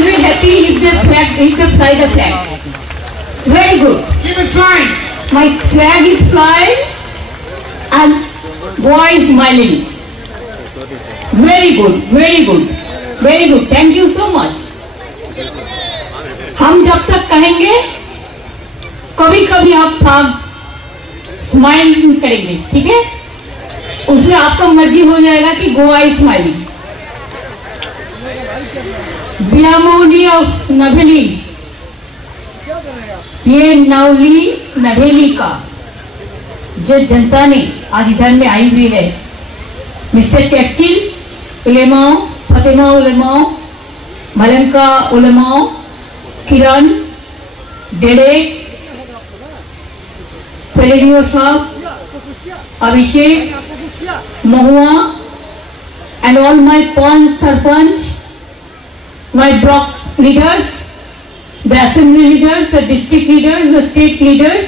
I'll be happy if they fly the flag. Very good. Keep it flying. My flag is flying and Goa is smiling. Very good, very good, very good. Thank you so much. हम जब तक कहेंगे कभी कभी आप flag smile करेंगे, ठीक है? उसमें आपका मर्जी हो जाएगा कि गोवा इज स्माइलिंग. बियामोनी ऑफ नवेली, ये नवली नवेली का जो जनता ने आज इधर में आई हुई है, मिस्टर चर्चिल, उलेमाओं, फातिमा उलेमाओं, मलंका उलेमाओं, किरण, डेरेक, फेलिनियो साहब, अभिषेक, महुआ, and all my Panch Sarpanch, my block leaders, the assembly leaders, the district leaders, the state leaders,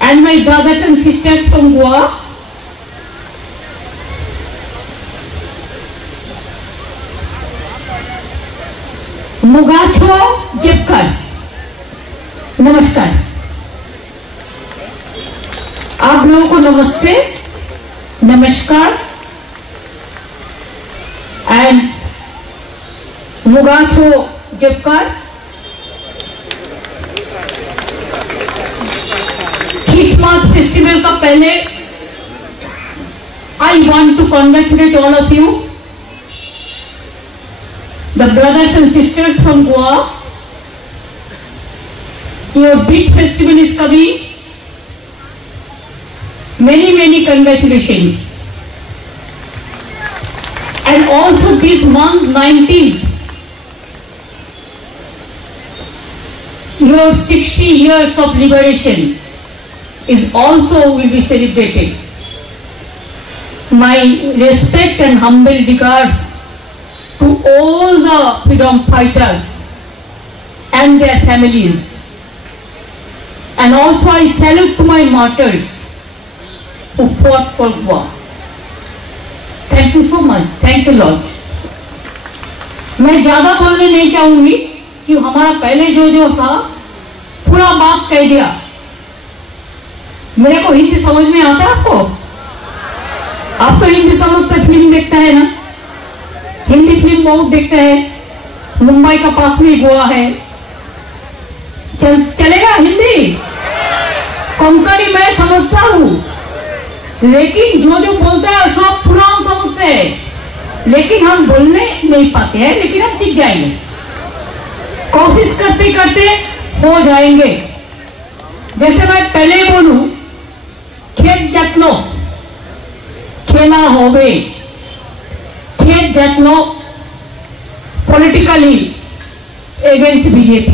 and my brothers and sisters from Goa. मुगाछो जिपकर नमस्कार. आप लोगों को नमस्ते, नमस्कार. एंड मुगाछो जिपकर क्रिसमस फेस्टिवल का पहले I want to congratulate all of you, the brothers and sisters from Goa. Your big festival is coming. Many congratulations. And also this month 19th, your 60 years of liberation is also will be celebrated. My respect and humble regards to all the freedom fighters and their families, and also I salute to my martyrs who fought for Goa. Thank you so much. Thanks a lot. मैं ज्यादा बोलने नहीं चाहूंगी कि हमारा पहले जो था पूरा बात कह दिया. मेरे को हिंदी समझ में आता है आपको? आप तो हिंदी समझते, फिल्म देखता है ना, हिंदी फिल्म बहुत देखते हैं. मुंबई का पास में गोवा है. चलेगा हिंदी? कोंकणी मैं समझता हूँ, लेकिन जो बोलता है सब पूरा हम समझते हैं, लेकिन हम बोलने नहीं पाते हैं. लेकिन हम सीख जाएंगे, कोशिश करते करते हो जाएंगे. जैसे मैं पहले बोलूं, खेत जतलो खेला होवे, खेत जतलो politically against BJP.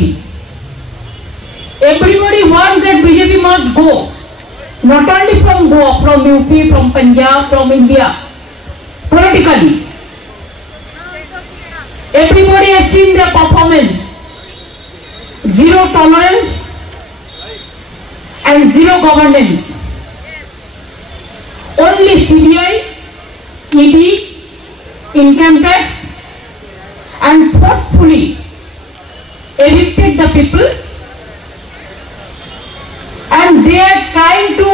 Everybody wants that BJP must go, not only from Goa, from UP, from Punjab, from India. Politically, everybody has seen their performance. Zero tolerance and zero governance. Only CBI, ED, income tax, and forcefully evicted the people, and they are trying to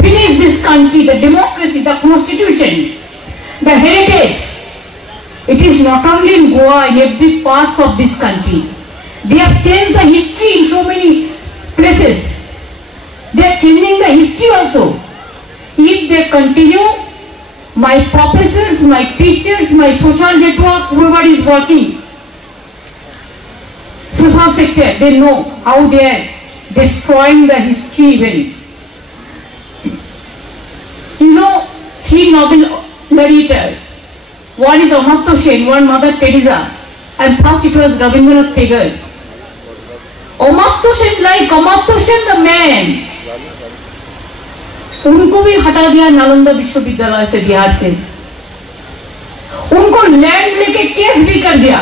finish this country, the democracy, the constitution, the heritage. It is not only in Goa, in every parts of this country. They have changed the history in so many places. They are changing the history also. If they continue, my professors, my teachers, my social network, whoever is working, social sector, they know how they are destroying the history even. You know, three Nobel laureates. One is Amartya Sen, one Mother Teresa, and first it was Rabindranath Tagore. Amartya Sen, like Amartya Sen, the man, उनको भी हटा दिया नालंदा विश्वविद्यालय से, बिहार से. उनको land लेके case भी कर दिया.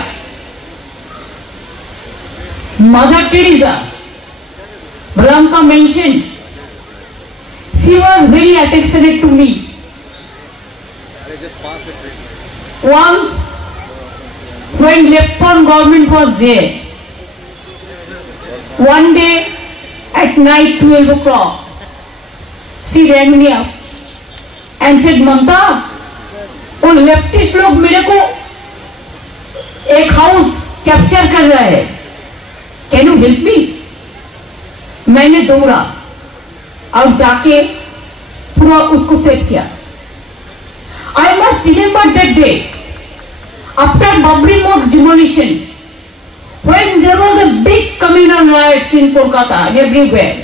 Mother Teresa, Blanca mentioned, she was very affectionate to me. Once when left-on government was there. One day at night 12 o'clock, she rang me up and said, "Mamta, वो लेफ्टिस्ट लोग मेरे को एक house capture कर रहा है, can you help me?" मैंने दौड़ा और जाके पूरा उसको सेव किया. I must remember that day after Babri Mosque demolition, when there was a big communal riots in Kolkata and everywhere.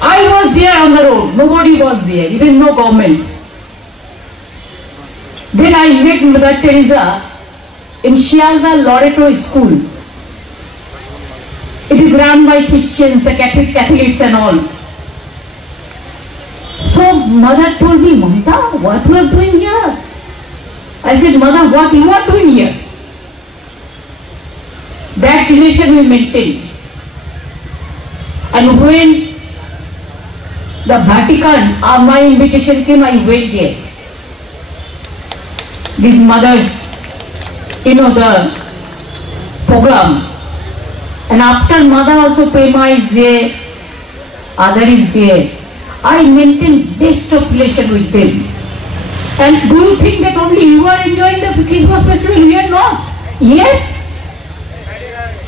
I was there on the road, nobody was there, even no government. Then I met Mother Teresa in Shialda Loreto School. It is run by Christians, Catholics and all. So Mother told me, "Mamta, what you are doing here?" I said, "Mother, what you are doing here?" That relation we maintained. And when the Vatican, my invitation came, I went there. These mothers, the program. And after Mother also Prema is there, other is there. I maintain best of relation with them. And do you think that only you are enjoying the Christmas festival? We are not. Yes.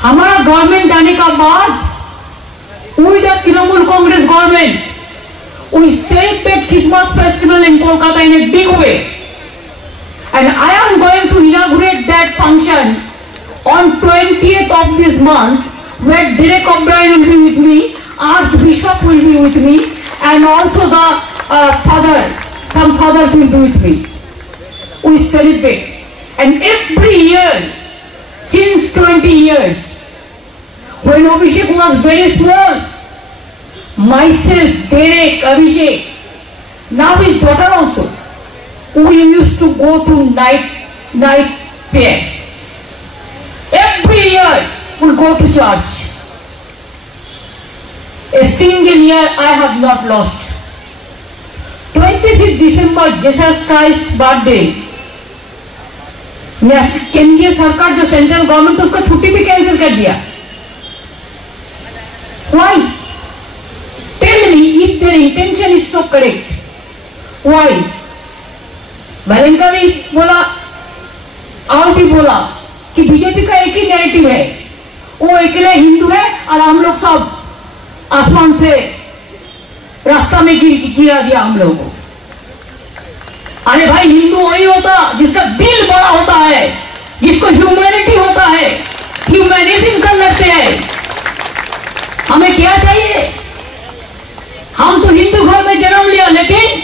हमारा government आने का बाद with the Trinamool Congress government, we celebrate Christmas festival in Kolkata in a big way. And I am going to inaugurate that function on 20th of this month, where Derek O'Brien will be with me, Archbishop will be with me, and also the some fathers will be with me. We celebrate. And every year, since 20 years, when Abhishek was very small, myself, Derek, Abhishek, now his daughter also, we used to go to night prayer. Every year we go to church. A single year I have not lost. 25th December, Jesus Christ birthday. केंद्रीय सरकार जो central government उसका छुट्टी भी cancel कर दिया. Why? Tell me if their intention is so correct. Why? भयंकर भी बोला और भी बोला कि बीजेपी का एक ही नैरेटिव है, वो अकेले हिंदू है और हम लोग सब आसमान से रास्ता में गिरा दिया हम लोगों को. अरे भाई, हिंदू वही होता जिसका दिल बड़ा होता है, जिसको ह्यूमैनिटी होता है, ह्यूमैनिज्म कर लेते हैं. हमें क्या चाहिए? हम तो हिंदू घर में जन्म लिया, लेकिन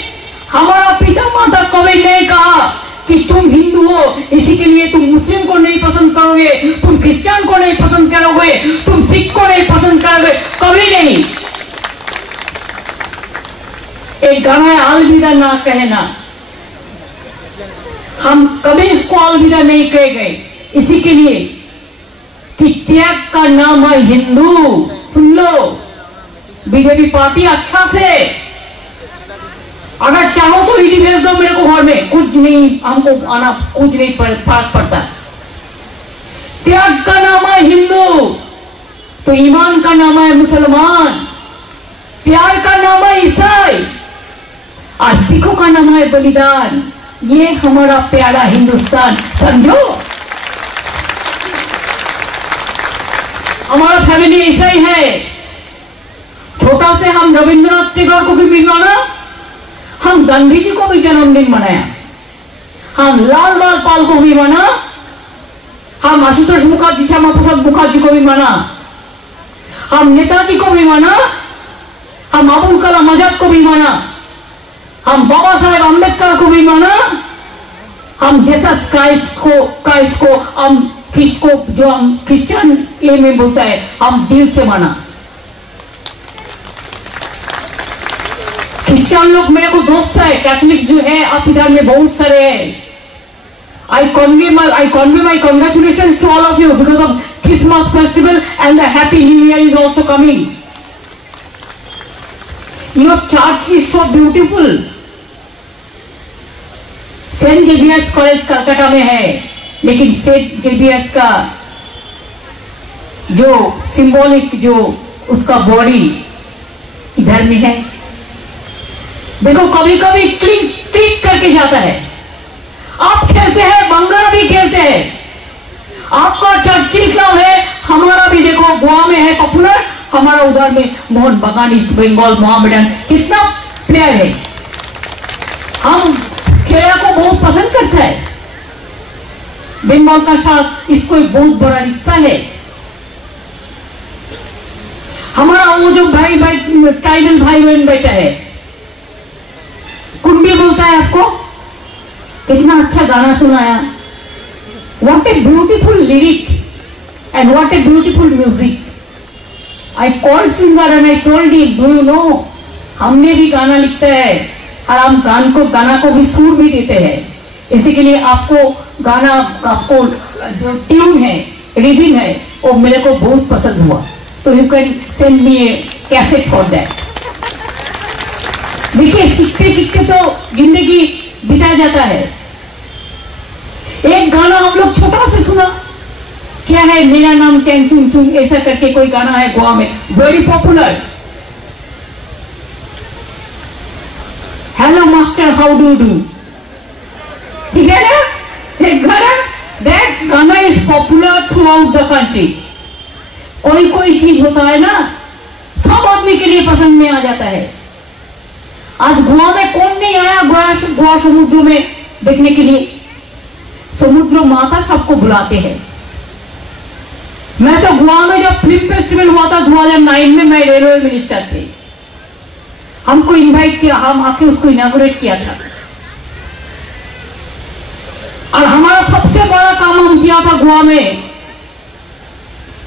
हमारा पिता माता कभी नहीं कहा कि तुम हिंदू हो इसी के लिए तुम मुस्लिम को नहीं पसंद करोगे, तुम क्रिश्चियन को नहीं पसंद करोगे, तुम सिख को नहीं पसंद करोगे. कभी नहीं. एक गाना है, अलविदा ना कहना. हम कभी इसको अलविदा नहीं कहे गए, इसी के लिए कि त्याग का नाम है हिंदू. सुन लो, बीजेपी पार्टी अच्छा से, अगर चाहो तो ईडी भेज दो मेरे को घर में, कुछ नहीं, हमको आना कुछ नहीं फर्क पड़ता. त्याग का नाम है हिंदू, तो ईमान का नाम है मुसलमान, प्यार का नाम है ईसाई, और सिखों का नाम है बलिदान. ये हमारा प्यारा हिंदुस्तान. समझो, हमारा फैमिली ऐसा ही है. छोटा से हम रविंद्रनाथ टैगोर को भी माना, हम गांधी जी को भी जन्मदिन मनाया, हम लाल लाल पाल को भी माना, हम आशुतोष मुखर्जी, श्यामा प्रसाद मुखर्जी को भी माना, हम नेताजी को भी माना, हम अबुल कलाम आजाद को भी माना, हम बाबा साहेब अम्बेडकर को भी माना, हम जीसस क्राइस्ट को हम ख्रिस्ट को, जो हम क्रिश्चियन ये में बोलता है, हम दिल से माना. क्रिश्चियन लोग मेरे को दोस्त है, कैथलिक्स जो है आप इधर में बहुत सारे हैं. I convey my congratulations to all of you because of Christmas festival and the Happy New Year is also coming. Your church is so beautiful. Saint Xavier's college Calcutta में है, लेकिन सेंट जेवियर्स का जो सिंबॉलिक जो उसका body इधर में है। देखो कभी कभी क्लिक क्लिक करके जाता है। आप खेलते हैं, बंगाला भी खेलते हैं, आपका चर्चिल क्लब है, हमारा भी देखो गोवा में है पॉपुलर, हमारा उधर में मोहन बगान, ईस्ट बंगाल, मोहम्मडन, कितना प्लेयर है। हम खेल को बहुत पसंद करते हैं। बंगाल का साथ इसको एक बहुत बड़ा हिस्सा है। हमारा वो जो भाई ट्राइबल भाई बहन बैठा है, कुंडी बोलता है आपको, कितना अच्छा गाना सुनाया। What a beautiful lyric and what a beautiful music. I called singer and I told him, do you know, हमने भी गाना लिखते हैं और हम गाना को भी सुर भी देते हैं। इसी के लिए आपको गाना, आपको जो ट्यून है, रिदम है, वो मेरे को बहुत पसंद हुआ, तो you can send me A cassette for that. देखिए सीखते सीखते तो जिंदगी बिता जाता है। एक गाना हम लोग छोटा से सुना, क्या है, मेरा नाम चैन चुन चुन, ऐसा करके कोई गाना है गोवा में, very popular. Hello master how do do, ठीक है ना, एक गाना, दैट गाना is popular through out the country. कोई चीज होता है ना, सब आदमी के लिए पसंद में आ जाता है। आज गोवा में कौन नहीं आया गोवा समुद्र में देखने के लिए? समुद्र माता सबको बुलाते हैं। मैं तो गोवा में जब फिल्म फेस्टिवल हुआ था 2009 में, मैं रेलवे मिनिस्टर थे, हमको इनवाइट किया, हम आके उसको इनॉग्रेट किया था। और हमारा सबसे बड़ा काम हम किया था गोवा में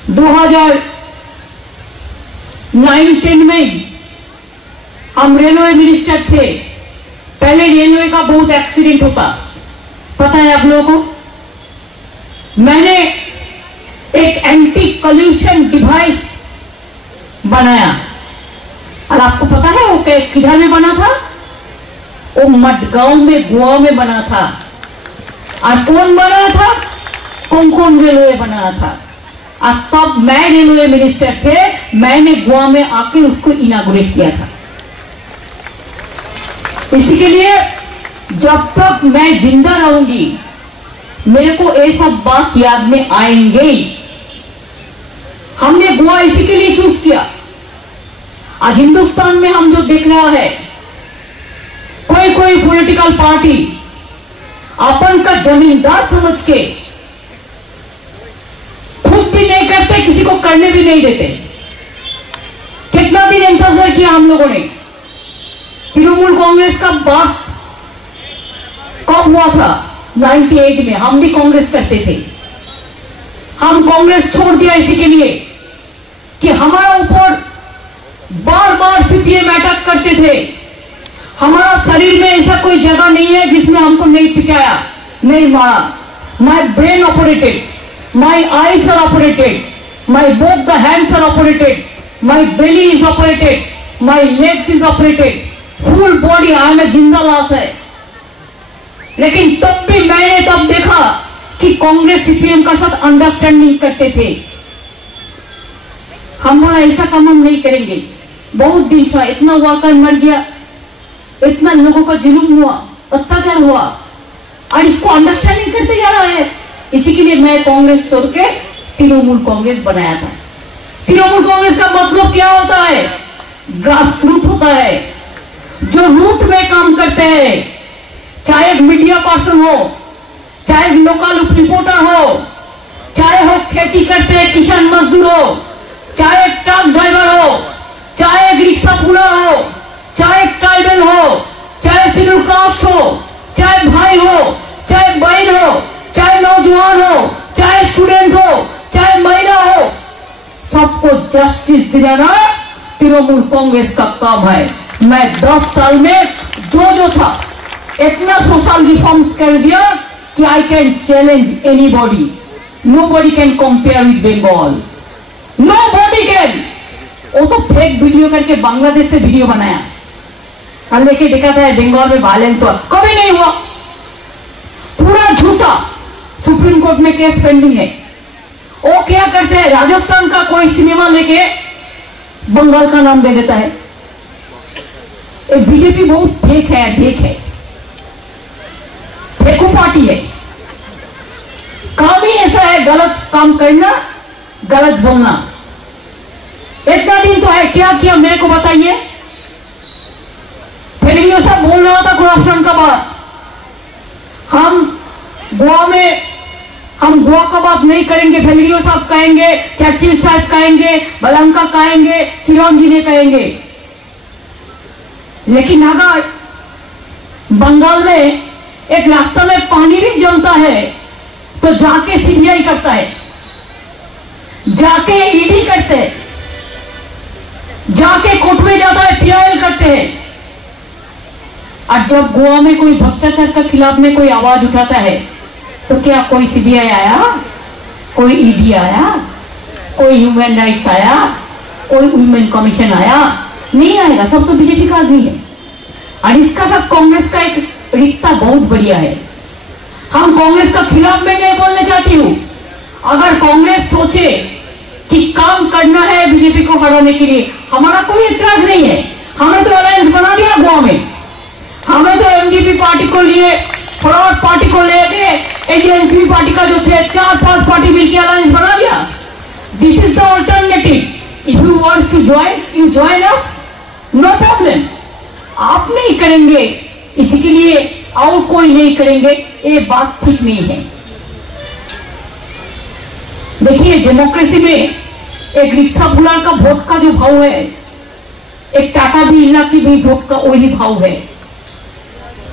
2009-10 में, हम रेलवे मिनिस्टर थे। पहले रेलवे का बहुत एक्सीडेंट होता, पता है आप लोगों को? मैंने एक एंटी कल्यूशन डिवाइस बनाया, और आपको पता है वो किधर में बना था? वो मडगांव में, गोवा में बना था। और कौन बनाया था? कोंकण रेलवे बनाया था। और तब मैं रेलवे मिनिस्टर थे, मैंने गोवा में आके उसको इनॉग्रेट किया था। इसी के लिए जब तक मैं जिंदा रहूंगी, मेरे को ये सब बात याद में आएंगे। हमने गोवा इसी के लिए चूज किया। आज हिंदुस्तान में हम जो देख रहा है, कोई पॉलिटिकल पार्टी अपन का जमींदार समझ के खुद भी नहीं करते, किसी को करने भी नहीं देते। कितना दिन इंतजार किया हम लोगों ने। तृणमूल कांग्रेस का बात कब हुआ था? 98 में। हम भी कांग्रेस करते थे, हम कांग्रेस छोड़ दिया इसी के लिए कि हमारा ऊपर बार बार सीपीएम अटैक करते थे। हमारा शरीर में ऐसा कोई जगह नहीं है जिसमें हमको नहीं पिटाया, नहीं मारा। My brain operated, my eyes are operated, my both the hands are operated, my belly is operated, my legs is operated, full body I में जिंदा लाश है। लेकिन तब भी मैंने तब देखा कि कांग्रेस सीपीएम का साथ अंडरस्टैंडिंग करते थे। हम बोला ऐसा काम हम नहीं करेंगे। बहुत दिन था, इतना वर्कर मर गया, इतना लोगों का जुल्म हुआ, अत्याचार हुआ, और इसको अंडरस्टैंडिंग करते जा रहा है। इसी के लिए मैं कांग्रेस छोड़ के तृणमूल कांग्रेस बनाया था। तृणमूल कांग्रेस का मतलब क्या होता है? ग्रास रूट होता है, जो रूट में काम करते हैं। चाहे एक मीडिया पर्सन हो, चाहे लोकल रिपोर्टर हो, चाहे हो खेती करते हैं किसान मजदूर हो, चाहे ट्रक ड्राइवर हो, चाहे एक रिक्शा पुलर हो, चाहे ट्राइबल हो, चाहे शेड्यूल कास्ट हो, चाहे भाई हो, चाहे बहन हो, चाहे नौजवान हो, चाहे स्टूडेंट हो, चाहे महिला हो, सबको जस्टिस दिलाना तृणमूल कांग्रेस का काम है। मैं 10 साल में जो था इतना सोशल रिफॉर्म्स कर दिया कि I can challenge anybody. Nobody can compare with Bengal, nobody can. वो तो फेक वीडियो करके बांग्लादेश से वीडियो बनाया और लेके दिखाता है बंगाल में वायलेंस हुआ। कभी नहीं हुआ। झूठा सुप्रीम कोर्ट में केस पेंडिंग है। वो क्या करते हैं, राजस्थान का कोई सिनेमा लेके बंगाल का नाम दे देता है। बीजेपी बहुत फेक है, फेकू पार्टी है। काम ही ऐसा है, गलत काम करना, गलत बोलना। इतना दिन तो है, क्या किया मेरे को बताइए। फिर ये सब बोल रहा था करप्शन का बात। हम गोवा का बात नहीं करेंगे, फेलियो साहब कहेंगे, चर्चिल साहब कहेंगे, बलंका कहेंगे, किरण जी ने कहेंगे। लेकिन अगर बंगाल में एक रास्ता में पानी भी जमता है तो जाके सीबीआई करता है, जाके ईडी करते हैं, जाके कोर्ट में जाता है, पीआईएल करते हैं। और जब गोवा में कोई भ्रष्टाचार के खिलाफ में कोई आवाज उठाता है तो क्या कोई सीबीआई आया, कोई ईडी आया, कोई ह्यूमन राइट्स आया, कोई वुमेन कमीशन आया? नहीं आएगा। सब तो बीजेपी का आदमी है। और इसका सब कांग्रेस का एक रिश्ता बहुत बढ़िया है। हम कांग्रेस का खिलाफ में नहीं बोलने चाहती हूं। अगर कांग्रेस सोचे कि काम करना है बीजेपी को हराने के लिए, हमारा कोई एतराज नहीं है। हमें तो अलायंस बना दिया गोवा में। हमें तो एमडीपी पार्टी को लिए, फ्रॉड पार्टी को लेके एजेंसी पार्टी का जो थे 4-5 पार्टी मिलकर अलायंस बना दिया। This is the alternative. If you want to join, you join us, no problem. आप नहीं करेंगे इसी के लिए और कोई नहीं करेंगे, ये बात ठीक नहीं है। देखिए, डेमोक्रेसी में एक रिक्शा बुलार का वोट का जो भाव है, एक टाटा बिरला की भी वोट का वही भाव है।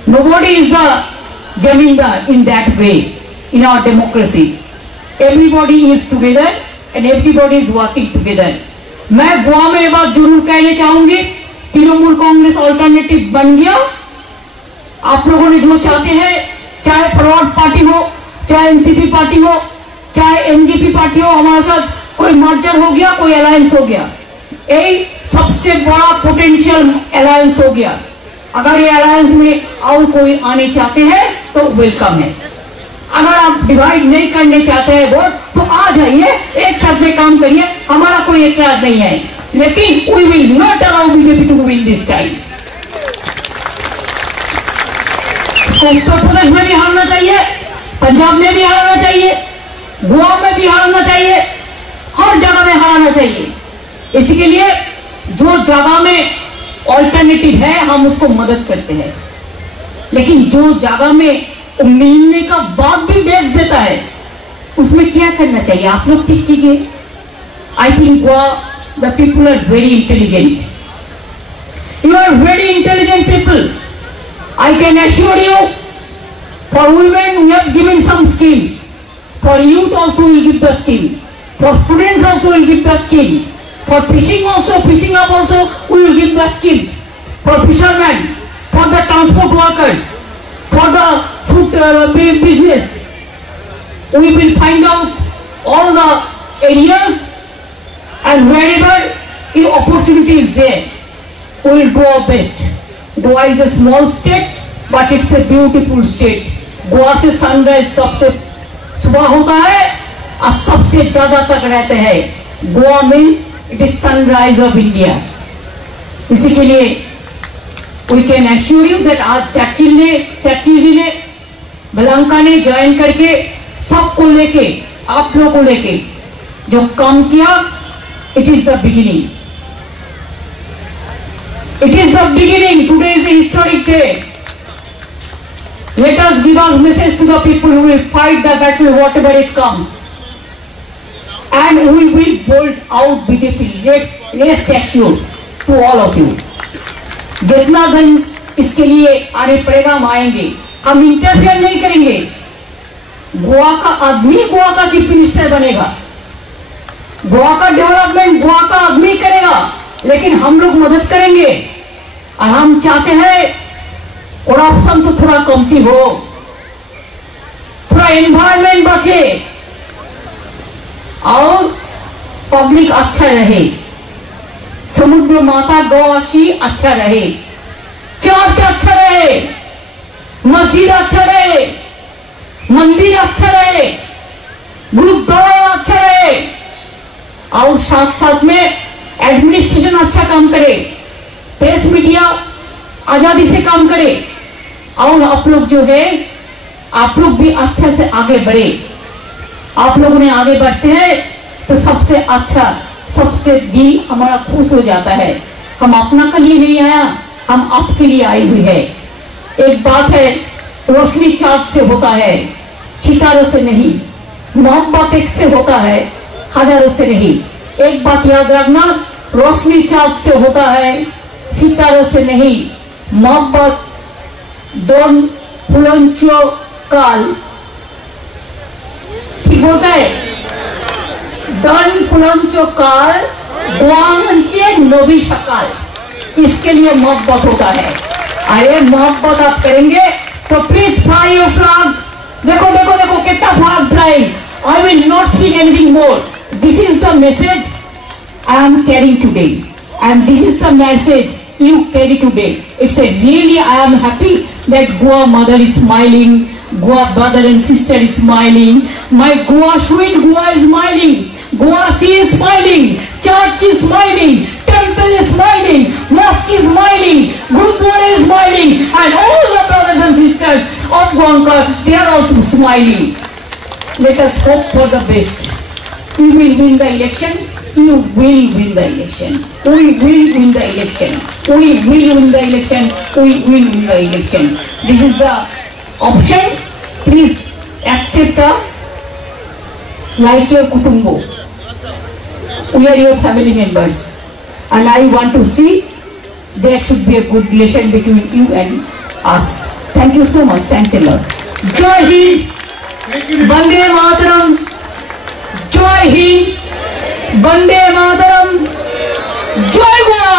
Nobody is a jamindar in that way in our democracy. Everybody is together and everybody is working together. मैं गोवा में ये बात जरूर कहना चाहूंगी, तृणमूल कांग्रेस ऑल्टरनेटिव बन गया। आप लोगों ने जो चाहते हैं, चाहे फॉरवर्ड पार्टी हो, चाहे एनसीपी पार्टी हो, चाहे एनजीपी पार्टी हो, हमारे साथ कोई मर्जर हो गया, कोई अलायंस हो गया। यही सबसे बड़ा पोटेंशियल अलायंस हो गया। अगर ये अलायंस में और कोई आने चाहते हैं तो वेलकम है। अगर आप डिवाइड नहीं करने चाहते हैं वोट, तो आ जाइए, एक साथ में काम करिए, हमारा कोई एतराज नहीं है। लेकिन we will not allow BJP to win this time. Uttar Pradesh में भी हारना चाहिए, पंजाब में भी हारना चाहिए, गोवा में भी हारना चाहिए, हर जगह में हारना चाहिए। इसी के लिए जो जगह में ऑल्टरनेटिव है हम उसको मदद करते हैं। लेकिन जो जगह में मिलने का बाद भी बेच देता है, उसमें क्या करना चाहिए? आप लोग ठीक कीजिए। I think Goa the people are very intelligent. You are very intelligent people. I can assure you, for women we have given some schemes, for youth also will give the scheme, for students also will give the scheme, for fishing also, fishing up also we will give the skills, for fishermen, for the transport workers, for the food business. We will find out all the areas and wherever the opportunity is there, we will do our best. Goa is a small state but it's a beautiful state. Goa से sunrise सबसे सुबह होता है और सबसे ज्यादा तक रहते हैं। Goa means it is sunrise of India. इसी के लिए we can assure you that आज चर्चिल जी ने, बलंका ने ज्वाइन करके सबको लेके, आप लोगों को लेके जो काम किया, it is the beginning. It is the beginning. Today is a historic day. Let us give our message to the people who will fight the battle whatever it comes, and we will bolt out BJP. Let's rest assured to all of you. जितना धन इसके लिए आने पड़ेगा हम आएंगे, हम interfere नहीं करेंगे। गोवा का आदमी गोवा का चीफ मिनिस्टर बनेगा, गोवा का डेवलपमेंट गोवा का आदमी करेगा, लेकिन हम लोग मदद करेंगे। और हम चाहते हैं करप्शन तो थोड़ा कमती हो, थोड़ा एनवायरमेंट बचे और पब्लिक अच्छा रहे, समुद्र माता गौवासी अच्छा रहे, चर्च अच्छा रहे, मस्जिद अच्छा रहे, मंदिर अच्छा रहे, गुरुद्वारा अच्छा रहे, और साथ साथ में एडमिनिस्ट्रेशन अच्छा काम करे, प्रेस मीडिया आजादी से काम करे, और आप लोग जो है आप लोग भी अच्छे से आगे बढ़े। आप लोगों ने आगे बढ़ते हैं तो सबसे अच्छा, सबसे दिल हमारा खुश हो जाता है। हम अपना के लिए नहीं आया, हम आपके लिए आए हुए हैं। एक बात है, रोशनी चाँद से होता है, सितारों से नहीं। मोहब्बत एक से होता है, हजारों से नहीं। एक बात याद रखना, रोशनी चाँद से होता है, सितारों से नहीं। मोहब्बत दोन फुलंचो काल, ठीक होता है, दोन फुलंचो काल गोआंचे नबी सकाल। इसके लिए मोहब्बत होता है। अरे मोहब्बत आप करेंगे तो प्लीज फ्लाई योर फ्लैग। देखो देखो देखो कितना flag flying. I will not speak anything more. This is the message I am carrying today, and this is the message you carry today. It's a really I am happy that Goa mother is smiling, Goa brother and sister is smiling, my Goa sweet Goa is smiling, Goa sea is smiling, church is smiling, temple is smiling, mosque is smiling, Gurudwara is smiling, and all the brothers and sisters of Goankar, they are also smiling. Let us hope for the best. We will win the election. You will win the election. We will win the election. We will win the election. We will win the election. This is the option. Please accept us like your kutumbo. We are your family members, and I want to see there should be a good relation between you and us. Thank you so much. Thanks a lot. Jai Hind. Vande Mataram. जय हिंद, वंदे मातरम, जय गोवा।